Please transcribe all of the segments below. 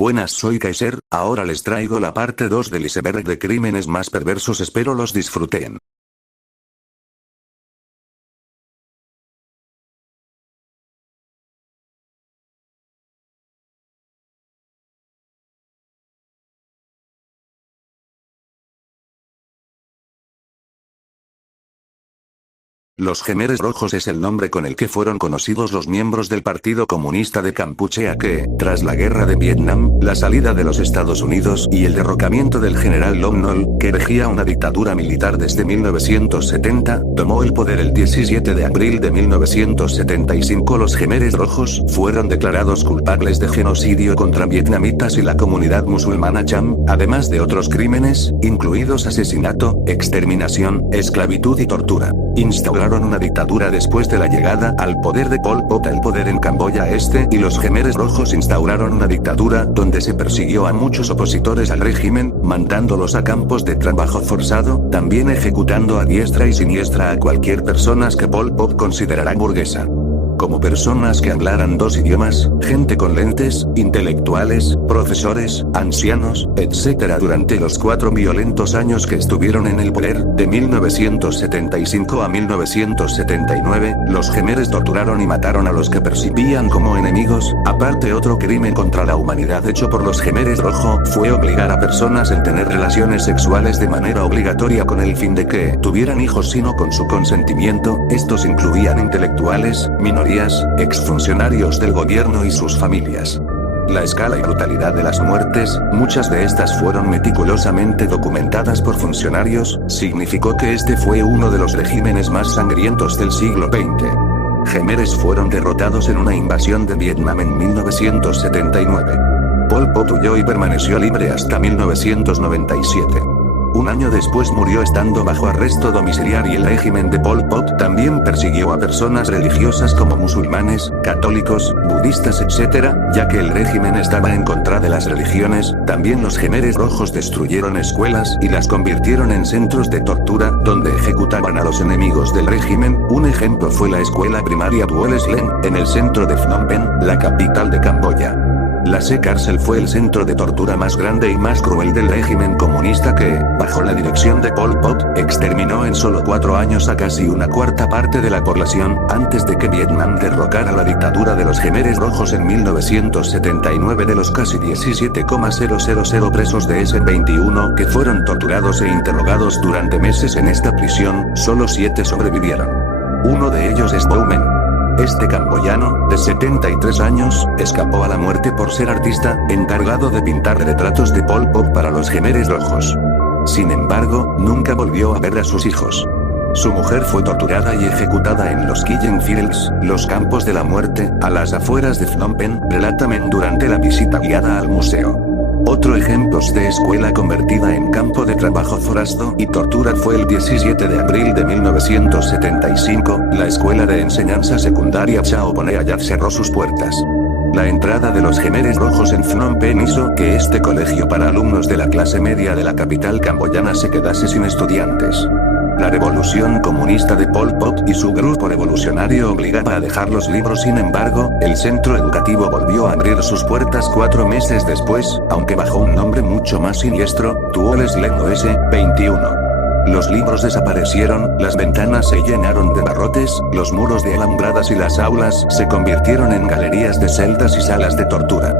Buenas, soy Kaiser, ahora les traigo la parte 2 del iceberg de crímenes más perversos, espero los disfruten. Los Jemeres Rojos es el nombre con el que fueron conocidos los miembros del Partido Comunista de Kampuchea que, tras la guerra de Vietnam, la salida de los Estados Unidos y el derrocamiento del general Lon Nol, que regía una dictadura militar desde 1970, tomó el poder el 17 de abril de 1975. Los Jemeres Rojos fueron declarados culpables de genocidio contra vietnamitas y la comunidad musulmana Cham, además de otros crímenes, incluidos asesinato, exterminación, esclavitud y tortura. Instauraron una dictadura después de la llegada al poder de Pol Pot al poder en Camboya Este, y los Jemeres Rojos instauraron una dictadura donde se persiguió a muchos opositores al régimen, mandándolos a campos de trabajo forzado, también ejecutando a diestra y siniestra a cualquier persona que Pol Pot considerara burguesa. Como personas que hablaran dos idiomas, gente con lentes, intelectuales, profesores, ancianos, etc. Durante los 4 violentos años que estuvieron en el poder, de 1975 a 1979, los Jemeres torturaron y mataron a los que percibían como enemigos. Aparte, otro crimen contra la humanidad hecho por los Jemeres Rojo fue obligar a personas a tener relaciones sexuales de manera obligatoria con el fin de que tuvieran hijos sino con su consentimiento. Estos incluían intelectuales, minorías, exfuncionarios del gobierno y sus familias. La escala y brutalidad de las muertes, muchas de estas fueron meticulosamente documentadas por funcionarios, significó que este fue uno de los regímenes más sangrientos del siglo XX. Jemeres fueron derrotados en una invasión de Vietnam en 1979. Pol Pot huyó y permaneció libre hasta 1997. Un año después murió estando bajo arresto domiciliario y el régimen de Pol Pot también persiguió a personas religiosas como musulmanes, católicos, budistas, etc., ya que el régimen estaba en contra de las religiones. También los Jemeres Rojos destruyeron escuelas y las convirtieron en centros de tortura, donde ejecutaban a los enemigos del régimen. Un ejemplo fue la escuela primaria Tuol Sleng, en el centro de Phnom Penh, la capital de Camboya. La cárcel fue el centro de tortura más grande y más cruel del régimen comunista que, bajo la dirección de Pol Pot, exterminó en solo 4 años a casi una cuarta parte de la población. Antes de que Vietnam derrocara la dictadura de los Jemeres Rojos en 1979, de los casi 17,000 presos de S-21 que fueron torturados e interrogados durante meses en esta prisión, solo 7 sobrevivieron. Uno de ellos es Bowman. Este camboyano, de 73 años, escapó a la muerte por ser artista, encargado de pintar retratos de Pol Pot para los Jemeres Rojos. Sin embargo, nunca volvió a ver a sus hijos. Su mujer fue torturada y ejecutada en los Killing Fields, los campos de la muerte, a las afueras de Phnom Penh, relatan durante la visita guiada al museo. Otro ejemplo de escuela convertida en campo de trabajo forzado y tortura fue el 17 de abril de 1975, la escuela de enseñanza secundaria Chao Phraya cerró sus puertas. La entrada de los Jemeres Rojos en Phnom Penh hizo que este colegio para alumnos de la clase media de la capital camboyana se quedase sin estudiantes. La revolución comunista de Pol Pot y su grupo revolucionario obligaba a dejar los libros. Sin embargo, el centro educativo volvió a abrir sus puertas 4 meses después, aunque bajo un nombre mucho más siniestro, Tuol Sleng o S-21. Los libros desaparecieron, las ventanas se llenaron de barrotes, los muros de alambradas y las aulas se convirtieron en galerías de celdas y salas de tortura.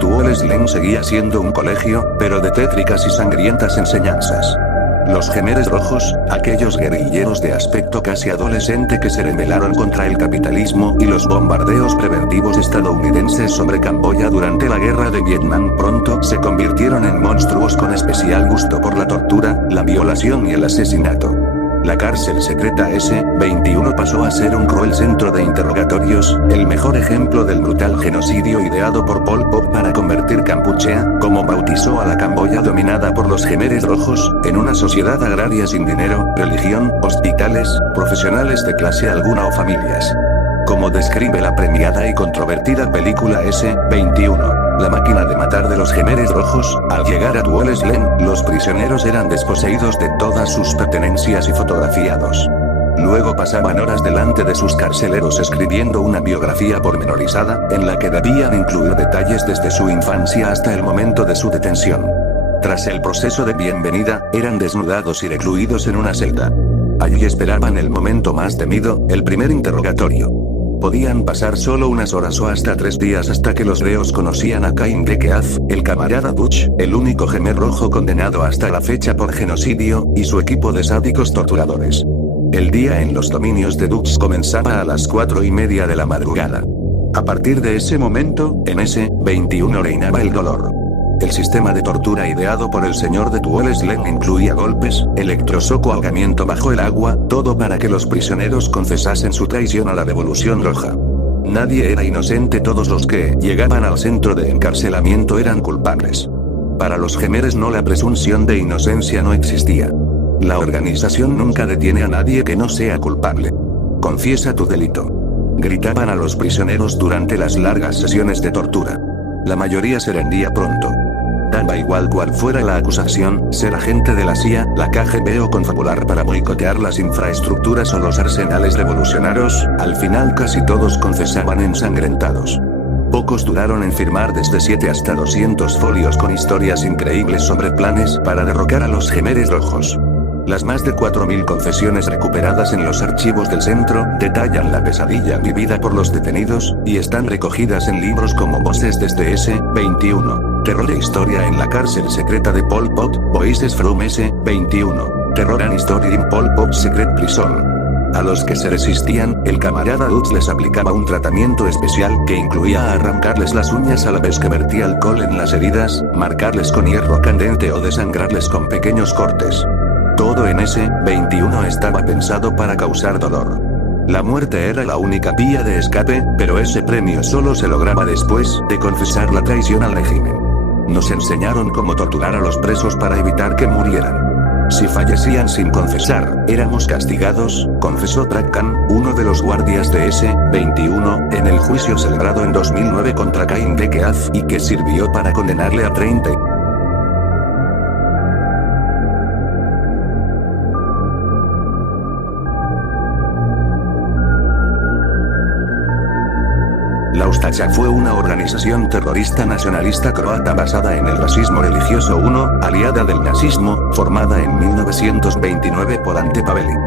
Tuol Sleng seguía siendo un colegio, pero de tétricas y sangrientas enseñanzas. Los Jemeres Rojos, aquellos guerrilleros de aspecto casi adolescente que se rebelaron contra el capitalismo y los bombardeos preventivos estadounidenses sobre Camboya durante la guerra de Vietnam, pronto se convirtieron en monstruos con especial gusto por la tortura, la violación y el asesinato. La cárcel secreta S-21 pasó a ser un cruel centro de interrogatorios, el mejor ejemplo del brutal genocidio ideado por Pol Pot para convertir Kampuchea, como bautizó a la Camboya dominada por los Jemeres Rojos, en una sociedad agraria sin dinero, religión, hospitales, profesionales de clase alguna o familias. Como describe la premiada y controvertida película S-21, la máquina de matar de los Jemeres Rojos, al llegar a Tuol Sleng, los prisioneros eran desposeídos de todas sus pertenencias y fotografiados. Luego pasaban horas delante de sus carceleros escribiendo una biografía pormenorizada, en la que debían incluir detalles desde su infancia hasta el momento de su detención. Tras el proceso de bienvenida, eran desnudados y recluidos en una celda. Allí esperaban el momento más temido, el primer interrogatorio. Podían pasar solo unas horas o hasta 3 días hasta que los reos conocían a Cain de Keaz, el camarada Dutch, el único Jemer rojo condenado hasta la fecha por genocidio, y su equipo de sádicos torturadores. El día en los dominios de Dutch comenzaba a las 4:30 de la madrugada. A partir de ese momento, en S-21 reinaba el dolor. El sistema de tortura ideado por el señor de Tuoleslen incluía golpes, electroshock o ahogamiento bajo el agua, todo para que los prisioneros confesasen su traición a la Revolución Roja. Nadie era inocente, todos los que llegaban al centro de encarcelamiento eran culpables. Para los Jemeres la presunción de inocencia no existía. La organización nunca detiene a nadie que no sea culpable. Confiesa tu delito. Gritaban a los prisioneros durante las largas sesiones de tortura. La mayoría se rendía pronto. Daba igual cuál fuera la acusación, ser agente de la CIA, la KGB o confabular para boicotear las infraestructuras o los arsenales revolucionarios, al final casi todos confesaban ensangrentados. Pocos duraron en firmar desde 7 hasta 200 folios con historias increíbles sobre planes para derrocar a los Jemeres rojos. Las más de 4000 confesiones recuperadas en los archivos del centro detallan la pesadilla vivida por los detenidos, y están recogidas en libros como Voces desde S-21, Terror e Historia en la cárcel secreta de Pol Pot, Voices from S-21, Terror and History in Pol Pot Secret Prison. A los que se resistían, el camarada Dutch les aplicaba un tratamiento especial que incluía arrancarles las uñas a la vez que vertía alcohol en las heridas, marcarles con hierro candente o desangrarles con pequeños cortes. Todo en S-21 estaba pensado para causar dolor. La muerte era la única vía de escape, pero ese premio solo se lograba después de confesar la traición al régimen. Nos enseñaron cómo torturar a los presos para evitar que murieran. Si fallecían sin confesar, éramos castigados, confesó Trakkan, uno de los guardias de S-21, en el juicio celebrado en 2009 contra Cain de Keaz, y que sirvió para condenarle a 30. La Ustaša fue una organización terrorista nacionalista croata basada en el racismo religioso aliada del nazismo, formada en 1929 por Ante Pavelić.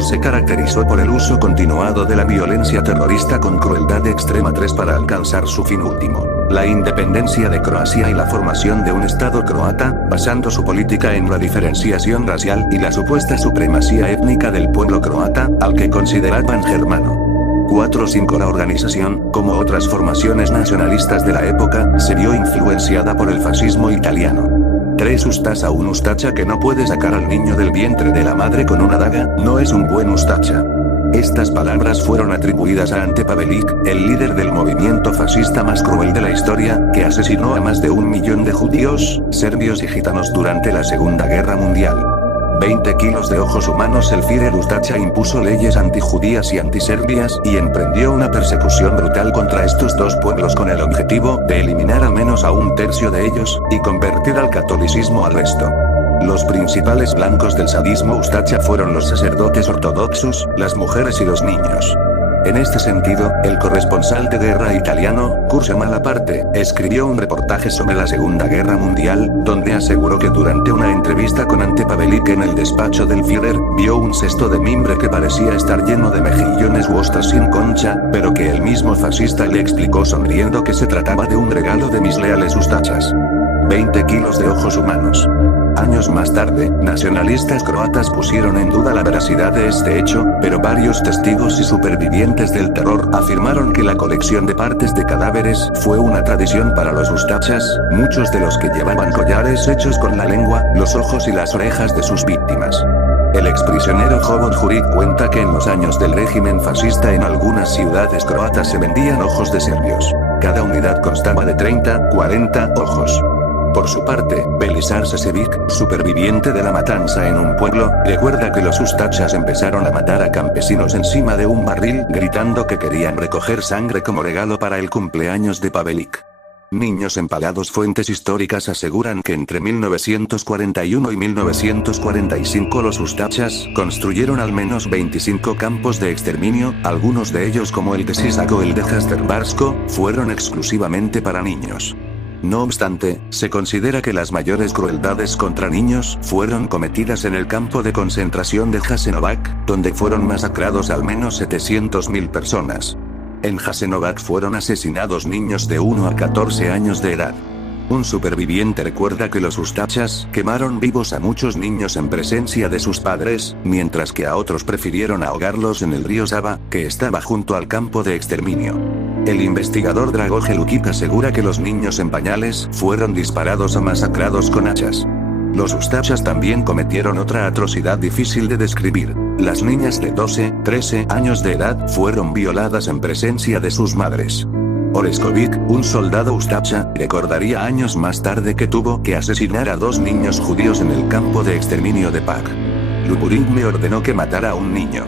Se caracterizó por el uso continuado de la violencia terrorista con crueldad extrema 3 para alcanzar su fin último, la independencia de Croacia y la formación de un Estado croata, basando su política en la diferenciación racial y la supuesta supremacía étnica del pueblo croata, al que consideraban germano. 4-5 La organización, como otras formaciones nacionalistas de la época, se vio influenciada por el fascismo italiano. 3 Ustaša Un Ustaša que no puede sacar al niño del vientre de la madre con una daga, no es un buen Ustaša. Estas palabras fueron atribuidas a Ante Pavelić, el líder del movimiento fascista más cruel de la historia, que asesinó a más de 1 millón de judíos, serbios y gitanos durante la Segunda Guerra Mundial. 20 kilos de ojos humanos. El Führer Ustaša impuso leyes antijudías y antiserbias, y emprendió una persecución brutal contra estos dos pueblos con el objetivo de eliminar al menos a 1/3 de ellos, y convertir al catolicismo al resto. Los principales blancos del sadismo Ustaša fueron los sacerdotes ortodoxos, las mujeres y los niños. En este sentido, el corresponsal de guerra italiano, Curzio Malaparte, escribió un reportaje sobre la Segunda Guerra Mundial, donde aseguró que durante una entrevista con Ante Pavelić en el despacho del Führer, vio un cesto de mimbre que parecía estar lleno de mejillones u ostras sin concha, pero que el mismo fascista le explicó sonriendo que se trataba de un regalo de mis leales Ustašas. 20 kilos de ojos humanos. Años más tarde, nacionalistas croatas pusieron en duda la veracidad de este hecho, pero varios testigos y supervivientes del terror afirmaron que la colección de partes de cadáveres fue una tradición para los Ustašas, muchos de los que llevaban collares hechos con la lengua, los ojos y las orejas de sus víctimas. El exprisionero Jovan Jurić cuenta que en los años del régimen fascista en algunas ciudades croatas se vendían ojos de serbios. Cada unidad constaba de 30-40 ojos. Por su parte, Belisar Sesević, superviviente de la matanza en un pueblo, recuerda que los Ustašas empezaron a matar a campesinos encima de un barril, gritando que querían recoger sangre como regalo para el cumpleaños de Pavelić. Niños empalados. Fuentes históricas aseguran que entre 1941 y 1945 los ustachas construyeron al menos 25 campos de exterminio, algunos de ellos como el de Sisak o el de Jastrzębie, fueron exclusivamente para niños. No obstante, se considera que las mayores crueldades contra niños fueron cometidas en el campo de concentración de Jasenovac, donde fueron masacrados al menos 700.000 personas. En Jasenovac fueron asesinados niños de 1 a 14 años de edad. Un superviviente recuerda que los ustachas quemaron vivos a muchos niños en presencia de sus padres, mientras que a otros prefirieron ahogarlos en el río Sava, que estaba junto al campo de exterminio. El investigador Dragoje Lukic asegura que los niños en pañales fueron disparados o masacrados con hachas. Los ustachas también cometieron otra atrocidad difícil de describir. Las niñas de 12, 13 años de edad fueron violadas en presencia de sus madres. Oreskovic, un soldado ustacha, recordaría años más tarde que tuvo que asesinar a 2 niños judíos en el campo de exterminio de Pag. Luburin me ordenó que matara a un niño.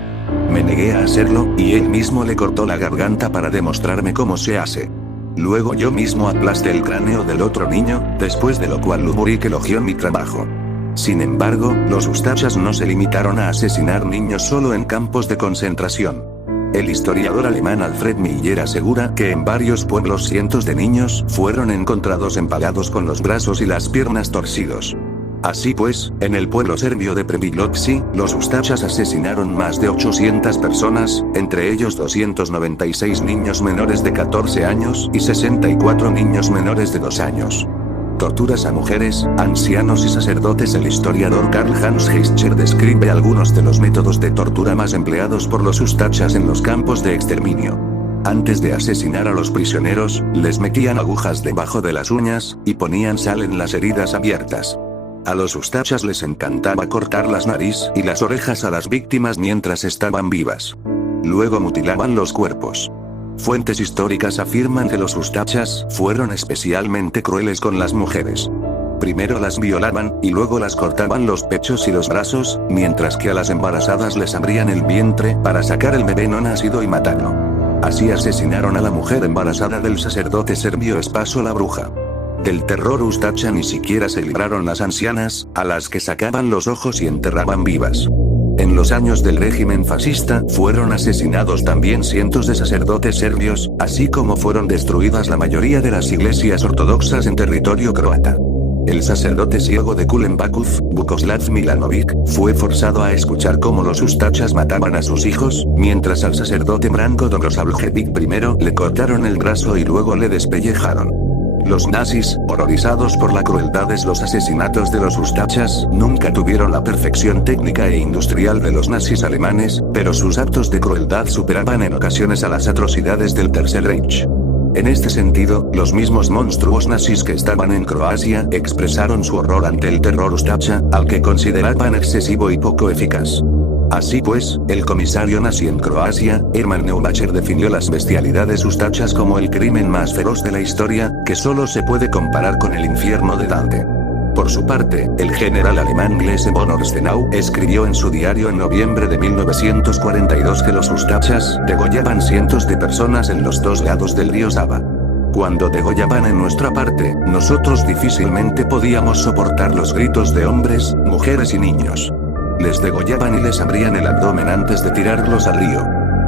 Me negué a hacerlo, y él mismo le cortó la garganta para demostrarme cómo se hace. Luego yo mismo aplasté el cráneo del otro niño, después de lo cual Luburik elogió mi trabajo. Sin embargo, los ustachas no se limitaron a asesinar niños solo en campos de concentración. El historiador alemán Alfred Miller asegura que en varios pueblos cientos de niños fueron encontrados empalados con los brazos y las piernas torcidos. Así pues, en el pueblo serbio de Previglovci, los ustachas asesinaron más de 800 personas, entre ellos 296 niños menores de 14 años y 64 niños menores de 2 años. Torturas a mujeres, ancianos y sacerdotes. El historiador Karl Hans Heischer describe algunos de los métodos de tortura más empleados por los ustachas en los campos de exterminio. Antes de asesinar a los prisioneros, les metían agujas debajo de las uñas, y ponían sal en las heridas abiertas. A los ustachas les encantaba cortar las nariz y las orejas a las víctimas mientras estaban vivas. Luego mutilaban los cuerpos. Fuentes históricas afirman que los ustachas fueron especialmente crueles con las mujeres. Primero las violaban, y luego las cortaban los pechos y los brazos, mientras que a las embarazadas les abrían el vientre para sacar el bebé no nacido y matarlo. Así asesinaron a la mujer embarazada del sacerdote serbio Spaso la Bruja. Del terror ustacha ni siquiera se libraron las ancianas, a las que sacaban los ojos y enterraban vivas. En los años del régimen fascista fueron asesinados también cientos de sacerdotes serbios, así como fueron destruidas la mayoría de las iglesias ortodoxas en territorio croata. El sacerdote ciego de Kulen Bakov, Vukoslav Milanovic, fue forzado a escuchar cómo los ustachas mataban a sus hijos, mientras al sacerdote Branko Dobrosavljevic I le cortaron el brazo y luego le despellejaron. Los nazis, horrorizados por la crueldad de los asesinatos de los ustachas, nunca tuvieron la perfección técnica e industrial de los nazis alemanes, pero sus actos de crueldad superaban en ocasiones a las atrocidades del Tercer Reich. En este sentido, los mismos monstruos nazis que estaban en Croacia expresaron su horror ante el terror ustacha, al que consideraban excesivo y poco eficaz. Así pues, el comisario nazi en Croacia, Hermann Neumacher, definió las bestialidades ustachas como el crimen más feroz de la historia, que solo se puede comparar con el infierno de Dante. Por su parte, el general alemán Glese von Orstenau escribió en su diario en noviembre de 1942 que los ustachas degollaban cientos de personas en los 2 lados del río Sava. Cuando degollaban en nuestra parte, nosotros difícilmente podíamos soportar los gritos de hombres, mujeres y niños. Les degollaban y les abrían el abdomen antes de tirarlos al río.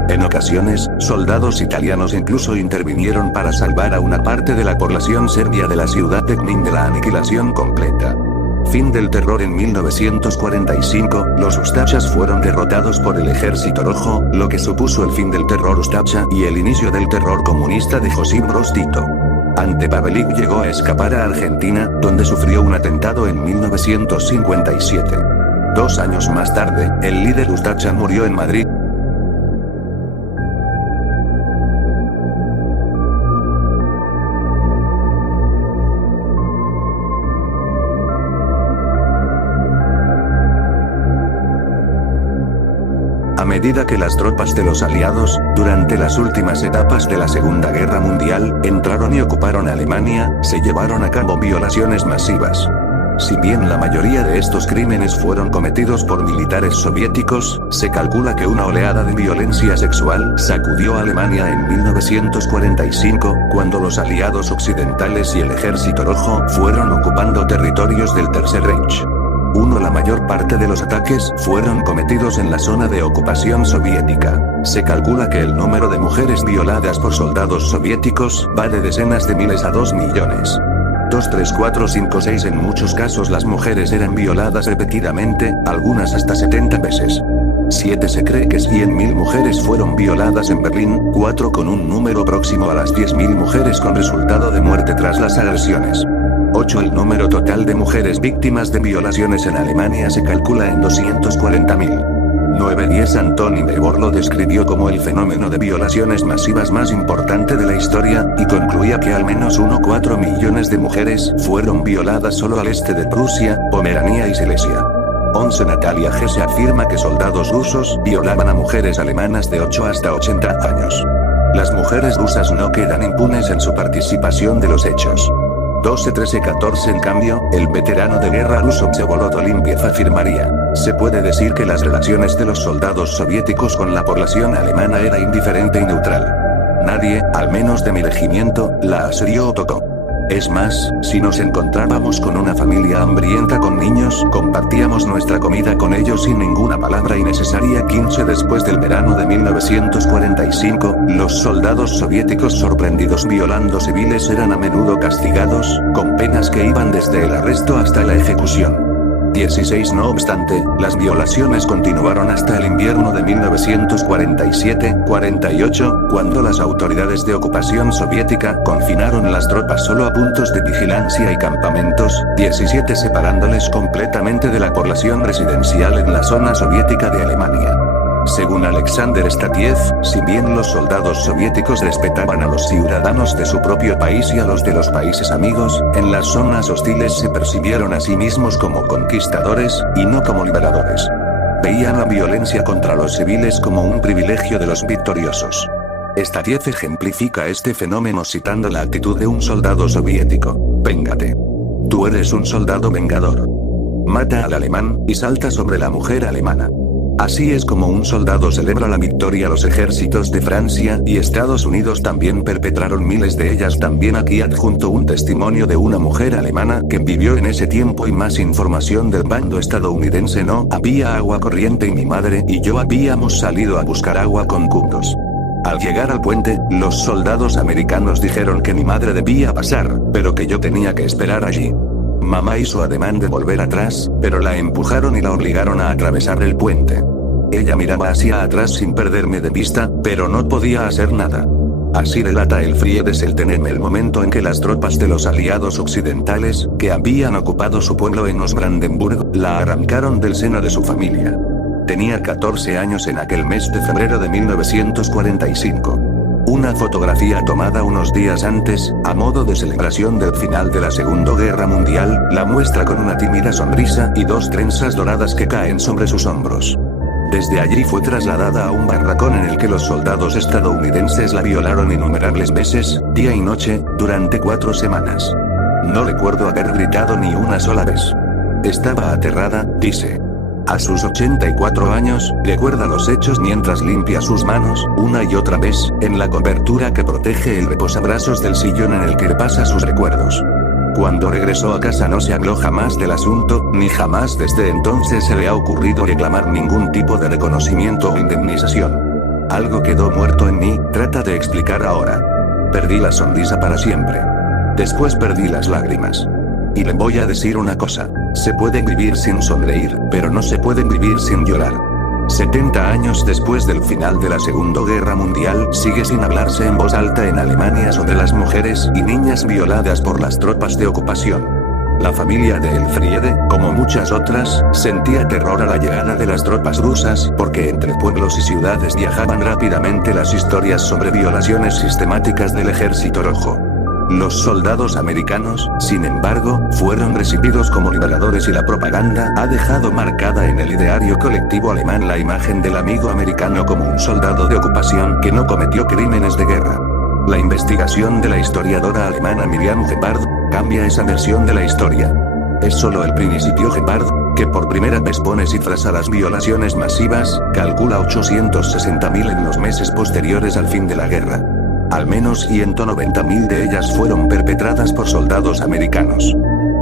En ocasiones, soldados italianos incluso intervinieron para salvar a una parte de la población serbia de la ciudad de Knin de la aniquilación completa. Fin del terror. En 1945, los ustachas fueron derrotados por el Ejército Rojo, lo que supuso el fin del terror ustacha y el inicio del terror comunista de Josip Broz Tito. Ante Pavelic llegó a escapar a Argentina, donde sufrió un atentado en 1957. 2 años más tarde, el líder ustacha murió en Madrid. A medida que las tropas de los aliados, durante las últimas etapas de la Segunda Guerra Mundial, entraron y ocuparon Alemania, se llevaron a cabo violaciones masivas. Si bien la mayoría de estos crímenes fueron cometidos por militares soviéticos, se calcula que una oleada de violencia sexual sacudió a Alemania en 1945, cuando los aliados occidentales y el Ejército Rojo fueron ocupando territorios del Tercer Reich. La mayor parte de los ataques fueron cometidos en la zona de ocupación soviética. Se calcula que el número de mujeres violadas por soldados soviéticos va de decenas de miles a 2 millones. 2, 3, 4, 5, 6. En muchos casos las mujeres eran violadas repetidamente, algunas hasta 70 veces. 7. Se cree que 100.000 mujeres fueron violadas en Berlín, 4 con un número próximo a las 10.000 mujeres con resultado de muerte tras las agresiones. 8. El número total de mujeres víctimas de violaciones en Alemania se calcula en 240.000. 9. 10. Antoni Debord lo describió como el fenómeno de violaciones masivas más importante de la historia, y concluía que al menos 1,4 millones de mujeres fueron violadas solo al este de Prusia, Pomerania y Silesia. 11. Natalia Hesse afirma que soldados rusos violaban a mujeres alemanas de 8 hasta 80 años. Las mujeres rusas no quedan impunes en su participación de los hechos. 12, 13, 14. En cambio, el veterano de guerra ruso Vsevolod Olimpiev afirmaría: se puede decir que las relaciones de los soldados soviéticos con la población alemana era indiferente y neutral. Nadie, al menos de mi regimiento, la asedió o tocó. Es más, si nos encontrábamos con una familia hambrienta con niños, compartíamos nuestra comida con ellos sin ninguna palabra innecesaria. 15. Después del verano de 1945, los soldados soviéticos sorprendidos violando civiles eran a menudo castigados, con penas que iban desde el arresto hasta la ejecución. 16. No obstante, las violaciones continuaron hasta el invierno de 1947-48, cuando las autoridades de ocupación soviética confinaron las tropas solo a puntos de vigilancia y campamentos. 17. Separándoles completamente de la población residencial en la zona soviética de Alemania. Según Alexander Statiev, si bien los soldados soviéticos respetaban a los ciudadanos de su propio país y a los de los países amigos, en las zonas hostiles se percibieron a sí mismos como conquistadores, y no como liberadores. Veían la violencia contra los civiles como un privilegio de los victoriosos. Statiev ejemplifica este fenómeno citando la actitud de un soldado soviético: véngate. Tú eres un soldado vengador. Mata al alemán, y salta sobre la mujer alemana. Así es como un soldado celebra la victoria. Los ejércitos de Francia y Estados Unidos también perpetraron miles de ellas. También aquí adjunto un testimonio de una mujer alemana que vivió en ese tiempo y más información del bando estadounidense. No había agua corriente y mi madre y yo habíamos salido a buscar agua con cubos. Al llegar al puente, los soldados americanos dijeron que mi madre debía pasar, pero que yo tenía que esperar allí. Mamá hizo ademán de volver atrás, pero la empujaron y la obligaron a atravesar el puente. Ella miraba hacia atrás sin perderme de vista, pero no podía hacer nada. Así relata el Friedes Eltenem el momento en que las tropas de los aliados occidentales, que habían ocupado su pueblo en Ostbrandenburg, la arrancaron del seno de su familia. Tenía 14 años en aquel mes de febrero de 1945. Una fotografía tomada unos días antes, a modo de celebración del final de la Segunda Guerra Mundial, la muestra con una tímida sonrisa y 2 trenzas doradas que caen sobre sus hombros. Desde allí fue trasladada a un barracón en el que los soldados estadounidenses la violaron innumerables veces, día y noche, durante 4 semanas. No recuerdo haber gritado ni una sola vez. Estaba aterrada, dice. A sus 84 años, recuerda los hechos mientras limpia sus manos, una y otra vez, en la cobertura que protege el reposabrazos del sillón en el que repasa sus recuerdos. Cuando regresó a casa no se habló jamás del asunto, ni jamás desde entonces se le ha ocurrido reclamar ningún tipo de reconocimiento o indemnización. Algo quedó muerto en mí, trata de explicar ahora. Perdí la sonrisa para siempre. Después perdí las lágrimas. Y le voy a decir una cosa. Se puede vivir sin sonreír, pero no se puede vivir sin llorar. 70 años después del final de la Segunda Guerra Mundial, sigue sin hablarse en voz alta en Alemania sobre las mujeres y niñas violadas por las tropas de ocupación. La familia de Elfriede, como muchas otras, sentía terror a la llegada de las tropas rusas, porque entre pueblos y ciudades viajaban rápidamente las historias sobre violaciones sistemáticas del Ejército Rojo. Los soldados americanos, sin embargo, fueron recibidos como liberadores y la propaganda ha dejado marcada en el ideario colectivo alemán la imagen del amigo americano como un soldado de ocupación que no cometió crímenes de guerra. La investigación de la historiadora alemana Miriam Gebhard cambia esa versión de la historia. es solo el principio. Shepard, que por primera vez pone cifras a las violaciones masivas, calcula 860.000 en los meses posteriores al fin de la guerra. Al menos 190.000 de ellas fueron perpetradas por soldados americanos.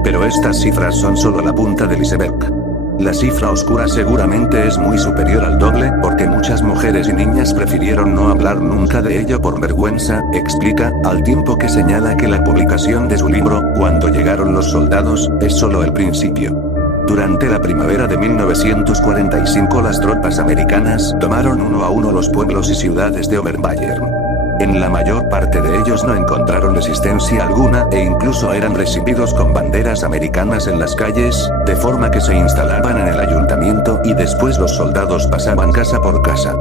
Pero estas cifras son solo la punta del iceberg. La cifra oscura seguramente es muy superior al doble, porque muchas mujeres y niñas prefirieron no hablar nunca de ello por vergüenza, explica, al tiempo que señala que la publicación de su libro, Cuando llegaron los soldados, es solo el principio. Durante la primavera de 1945 las tropas americanas tomaron uno a uno los pueblos y ciudades de Oberbayern. En la mayor parte de ellos no encontraron resistencia alguna e incluso eran recibidos con banderas americanas en las calles, de forma que se instalaban en el ayuntamiento y después los soldados pasaban casa por casa.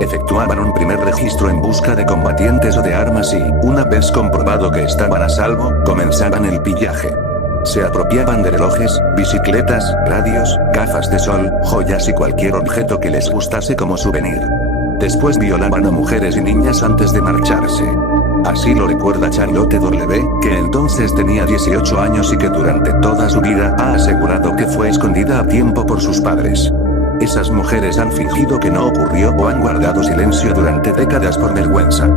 Efectuaban un primer registro en busca de combatientes o de armas y, una vez comprobado que estaban a salvo, comenzaban el pillaje. Se apropiaban de relojes, bicicletas, radios, gafas de sol, joyas y cualquier objeto que les gustase como souvenir. Después violaban a mujeres y niñas antes de marcharse. Así lo recuerda Charlotte W., que entonces tenía 18 años y que durante toda su vida ha asegurado que fue escondida a tiempo por sus padres. Esas mujeres han fingido que no ocurrió o han guardado silencio durante décadas por vergüenza.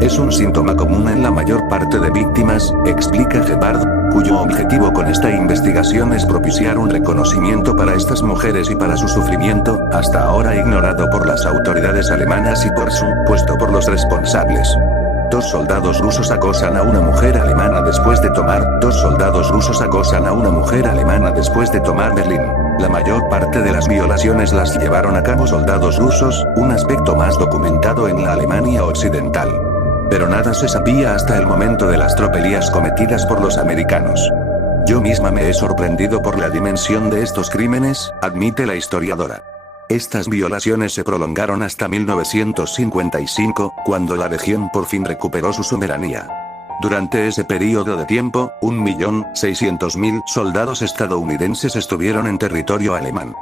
Es un síntoma común en la mayor parte de víctimas, explica Shepard, cuyo objetivo con esta investigación es propiciar un reconocimiento para estas mujeres y para su sufrimiento, hasta ahora ignorado por las autoridades alemanas y por supuesto por los responsables. Dos soldados rusos acosan a una mujer alemana después de tomar Berlín. La mayor parte de las violaciones las llevaron a cabo soldados rusos, un aspecto más documentado en la Alemania occidental. Pero nada se sabía hasta el momento de las tropelías cometidas por los americanos. Yo misma me he sorprendido por la dimensión de estos crímenes, admite la historiadora. Estas violaciones se prolongaron hasta 1955, cuando la región por fin recuperó su soberanía. Durante ese periodo de tiempo, 1.600.000 soldados estadounidenses estuvieron en territorio alemán.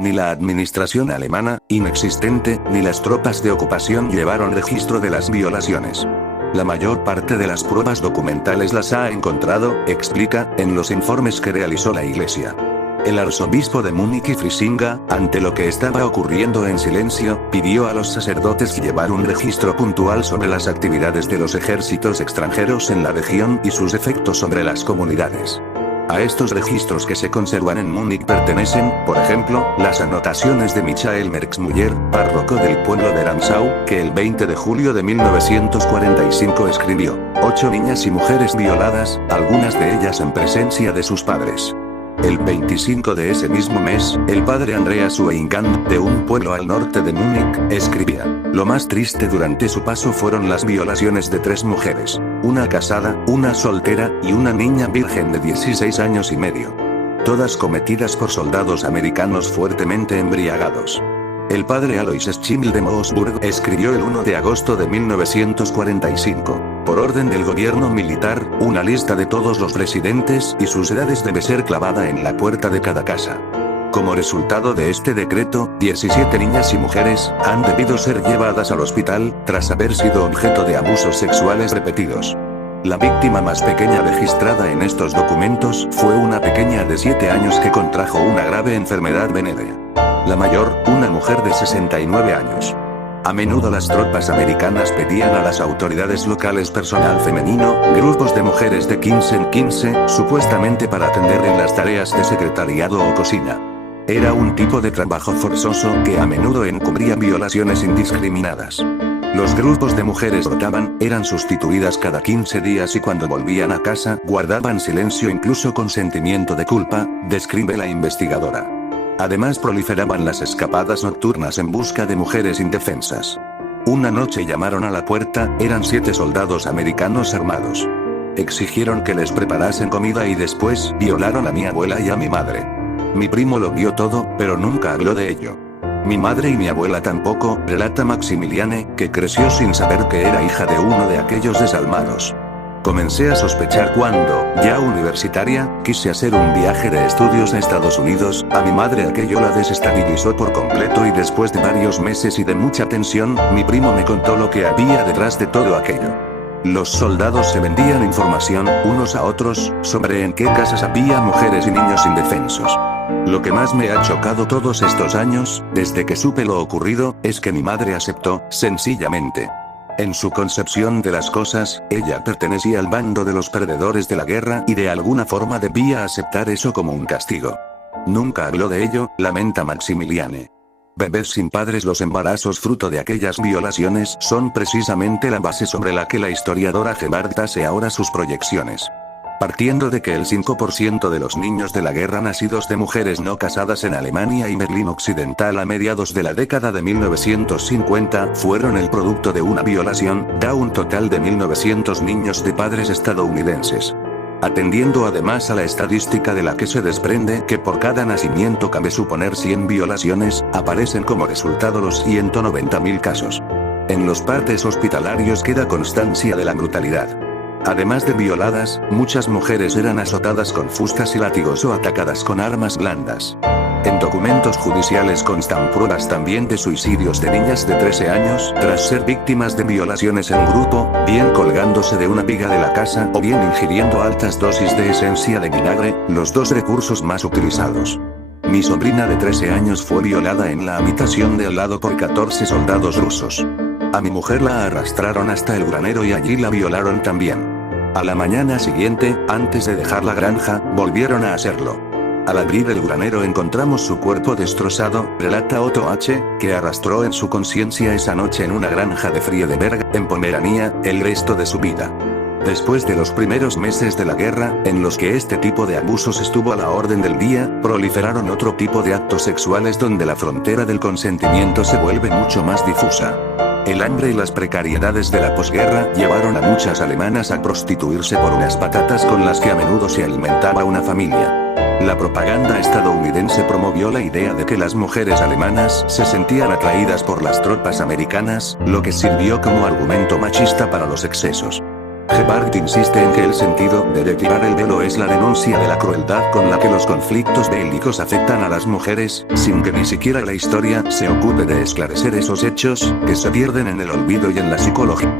Ni la administración alemana, inexistente, ni las tropas de ocupación llevaron registro de las violaciones. La mayor parte de las pruebas documentales las ha encontrado, explica, en los informes que realizó la Iglesia. El arzobispo de Múnich y Frisinga, ante lo que estaba ocurriendo en silencio, pidió a los sacerdotes llevar un registro puntual sobre las actividades de los ejércitos extranjeros en la región y sus efectos sobre las comunidades. A estos registros que se conservan en Múnich pertenecen, por ejemplo, las anotaciones de Michael Merxmüller, párroco del pueblo de Ramsau, que el 20 de julio de 1945 escribió: 8 niñas y mujeres violadas, algunas de ellas en presencia de sus padres. El 25 de ese mismo mes, el padre Andreas Weingand, de un pueblo al norte de Múnich, escribía: lo más triste durante su paso fueron las violaciones de 3 mujeres, una casada, una soltera, y una niña virgen de 16 años y medio. Todas cometidas por soldados americanos fuertemente embriagados. El padre Alois Schimmel de Moosburg escribió el 1 de agosto de 1945, por orden del gobierno militar, una lista de todos los residentes y sus edades debe ser clavada en la puerta de cada casa. Como resultado de este decreto, 17 niñas y mujeres han debido ser llevadas al hospital, tras haber sido objeto de abusos sexuales repetidos. La víctima más pequeña registrada en estos documentos fue una pequeña de 7 años que contrajo una grave enfermedad venérea. La mayor, una mujer de 69 años. A menudo las tropas americanas pedían a las autoridades locales personal femenino, grupos de mujeres de 15 en 15, supuestamente para atender en las tareas de secretariado o cocina. Era un tipo de trabajo forzoso que a menudo encubría violaciones indiscriminadas. Los grupos de mujeres rotaban, eran sustituidas cada 15 días y cuando volvían a casa guardaban silencio incluso con sentimiento de culpa, describe la investigadora. Además proliferaban las escapadas nocturnas en busca de mujeres indefensas. Una noche llamaron a la puerta, eran 7 soldados americanos armados. Exigieron que les preparasen comida y después violaron a mi abuela y a mi madre. Mi primo lo vio todo, pero nunca habló de ello. Mi madre y mi abuela tampoco, relata Maximiliane, que creció sin saber que era hija de uno de aquellos desalmados. Comencé a sospechar cuando, ya universitaria, quise hacer un viaje de estudios a Estados Unidos. A mi madre aquello la desestabilizó por completo y después de varios meses y de mucha tensión, mi primo me contó lo que había detrás de todo aquello. Los soldados se vendían información, unos a otros, sobre en qué casas había mujeres y niños indefensos. Lo que más me ha chocado todos estos años, desde que supe lo ocurrido, es que mi madre aceptó, sencillamente. En su concepción de las cosas, ella pertenecía al bando de los perdedores de la guerra y de alguna forma debía aceptar eso como un castigo. Nunca habló de ello, lamenta Maximiliane. Bebés sin padres. Los embarazos fruto de aquellas violaciones son precisamente la base sobre la que la historiadora Gebhardt hace ahora sus proyecciones. Partiendo de que el 5% de los niños de la guerra nacidos de mujeres no casadas en Alemania y Berlín Occidental a mediados de la década de 1950 fueron el producto de una violación, da un total de 1.900 niños de padres estadounidenses. Atendiendo además a la estadística de la que se desprende que por cada nacimiento cabe suponer 100 violaciones, aparecen como resultado los 190.000 casos. En los partes hospitalarios queda constancia de la brutalidad. Además de violadas, muchas mujeres eran azotadas con fustas y látigos o atacadas con armas blandas. En documentos judiciales constan pruebas también de suicidios de niñas de 13 años tras ser víctimas de violaciones en grupo, bien colgándose de una viga de la casa o bien ingiriendo altas dosis de esencia de vinagre, los dos recursos más utilizados. Mi sobrina de 13 años fue violada en la habitación de al lado por 14 soldados rusos. A mi mujer la arrastraron hasta el granero y allí la violaron también. A la mañana siguiente, antes de dejar la granja, volvieron a hacerlo. Al abrir el granero encontramos su cuerpo destrozado, relata Otto H., que arrastró en su conciencia esa noche en una granja de Friedeberg, en Pomerania, el resto de su vida. Después de los primeros meses de la guerra, en los que este tipo de abusos estuvo a la orden del día, proliferaron otro tipo de actos sexuales donde la frontera del consentimiento se vuelve mucho más difusa. El hambre y las precariedades de la posguerra llevaron a muchas alemanas a prostituirse por unas patatas con las que a menudo se alimentaba una familia. La propaganda estadounidense promovió la idea de que las mujeres alemanas se sentían atraídas por las tropas americanas, lo que sirvió como argumento machista para los excesos. Gebhardt insiste en que el sentido de retirar el velo es la denuncia de la crueldad con la que los conflictos bélicos afectan a las mujeres, sin que ni siquiera la historia se ocupe de esclarecer esos hechos, que se pierden en el olvido y en la psicología.